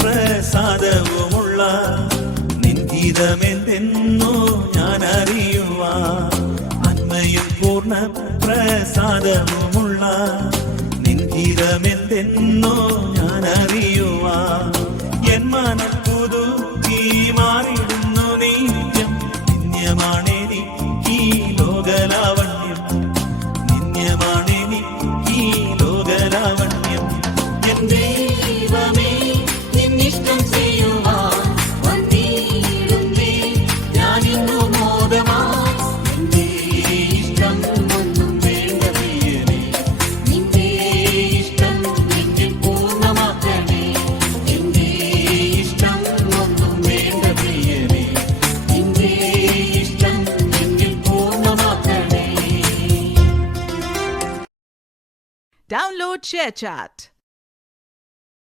പ്രസാദവുമുള്ള നിൻ ഗീതമെന്തെന്നോ ഞാൻ അറിയുവാ. നന്മയും പൂർണ്ണ പ്രസാദവുമുള്ള നിൻ ഗീതമെന്തെന്നോ ഞാൻ അറിയുവാ. എൻ മനം പുതുക്കി മാറിയിടുന്നു നിത്യം. നിന്യമാണെനിക്ക് ഈ ലോകലാവണ്യം, നിന്യമാണെനിക്ക് ഈ ലോകലാവണ്യം. എൻ ദൈവമേ നിന്നിഷ്ടം ചെയ്യുവാൻ വന്നിടുന്നേ ഞാനിന്നു മോദമായി. നിന്റെ ഇഷ്ടം ഒന്നും വേണ്ട പ്രിയനേ, നിന്റെ ഇഷ്ടം എന്നിൽ പൂർണ്ണമാക്കണേ. നിന്റെ ഇഷ്ടം ഒന്നും വേണ്ട പ്രിയനേ, നിന്റെ ഇഷ്ടം എന്നിൽ പൂർണ്ണമാക്കണേ. Download ShareChat.